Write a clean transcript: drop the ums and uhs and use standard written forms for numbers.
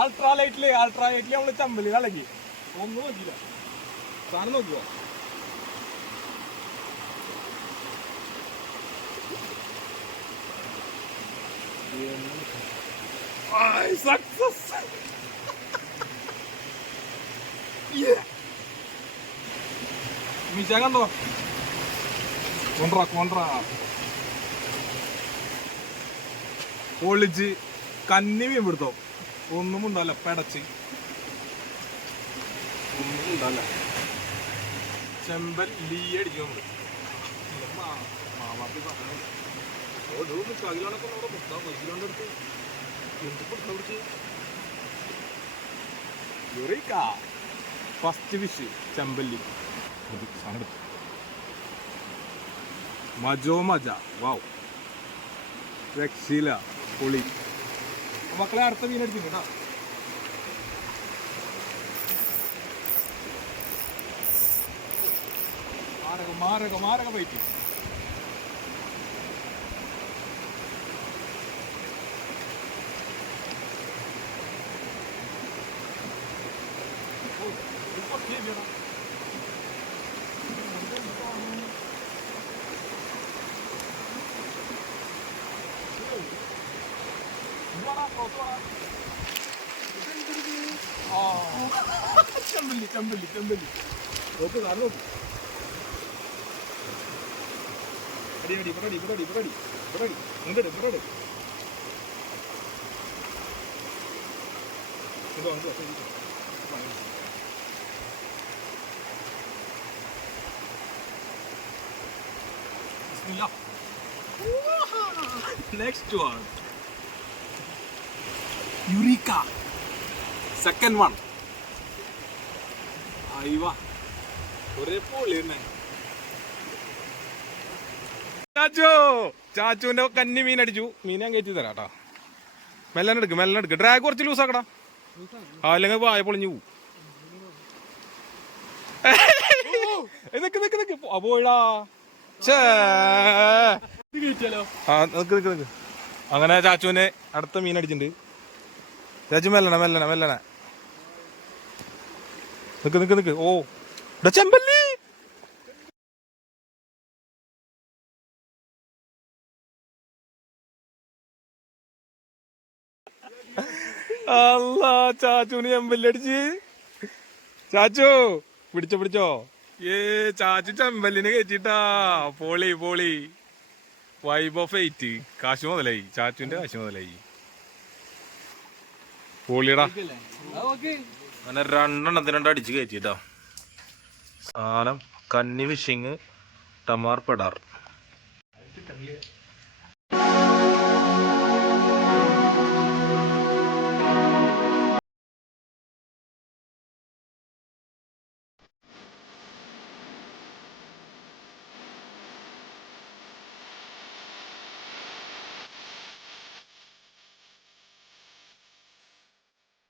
ultra ലൈറ്റില് നമ്മള് ചമ്പല് കളക്കി ഒന്നും നോക്കില്ല സാധനം നോക്കുക സക്സസ് മിശ കണ്ടോ കൊണ്ട്രാ പൊളിച്ച് കന്നി മീൻ പിടുത്തോ ഒന്നും ഉണ്ടല്ല പെടച്ച് ഒന്നും ഉണ്ടല്ല ചെമ്പൽ ലീ അടിക്കുന്നുണ്ട് മാമാപ്പി പറഞ്ഞു മുക്കാകിലോണൊക്കെ നമ്മുടെ മുക്കാ മൈക്കിലോണ്ട് എടുത്ത് എന്ത് പിടുത്തം പിടിച്ച് യുറീക്കാ ഫസ്റ്റ് ഫിഷ് ചെമ്പല്ലി സാധനം എടുത്തു മജോ മജ വാവ് രക്ഷയില്ല പൊളി മക്കളെ അടുത്ത മീൻ അടിക്കുന്നു കേട്ടോ മാരക പോയിട്ട് ചെമ്പല്ലി നോക്ക് സാധനം നോക്ക് അടി ഇവിടെ next one eureka second one അയ്യവാ ഒരേ പൊളി തന്നെ ചാച്ചുവിന്റെ കന്നി മീൻ അടിച്ചു മീൻ ഞാൻ കയറ്റി തരാം കേട്ടോ മെല്ലനെ എടുക്ക് ഡ്രാഗ് കുറച്ച് ലൂസാക്കടാ അല്ലെങ്കിൽ വായ പൊളിഞ്ഞു പോവും പോയിടാ നിക്ക് അങ്ങനെ ചാച്ചുവിന് അടുത്ത മീൻ അടിച്ചിട്ടുണ്ട് ചാച്ചു മെല്ലനെ നിക്ക് ഓ ഇവിടെ ചെമ്പല്ലി അല്ലാ ചാച്ചുവിന് ചെമ്പല്ലി അടിച്ച് ചാച്ചു പിടിച്ചോ ചാച്ചു ചെമ്പല്ലിനെ കയറ്റിട്ടാ പോളി വൈബ് ഓഫ് 8 കാശ് മുതലായി ചാച്ചുവിന്റെ കാശ് മുതലായി പോളിയടാ അങ്ങനെ 2 എണ്ണത്തിനുണ്ട് അടിച്ച് കയറ്റിട്ടാ സാധനം കന്നി ഫിഷിങ് ടമാർ പെടാർ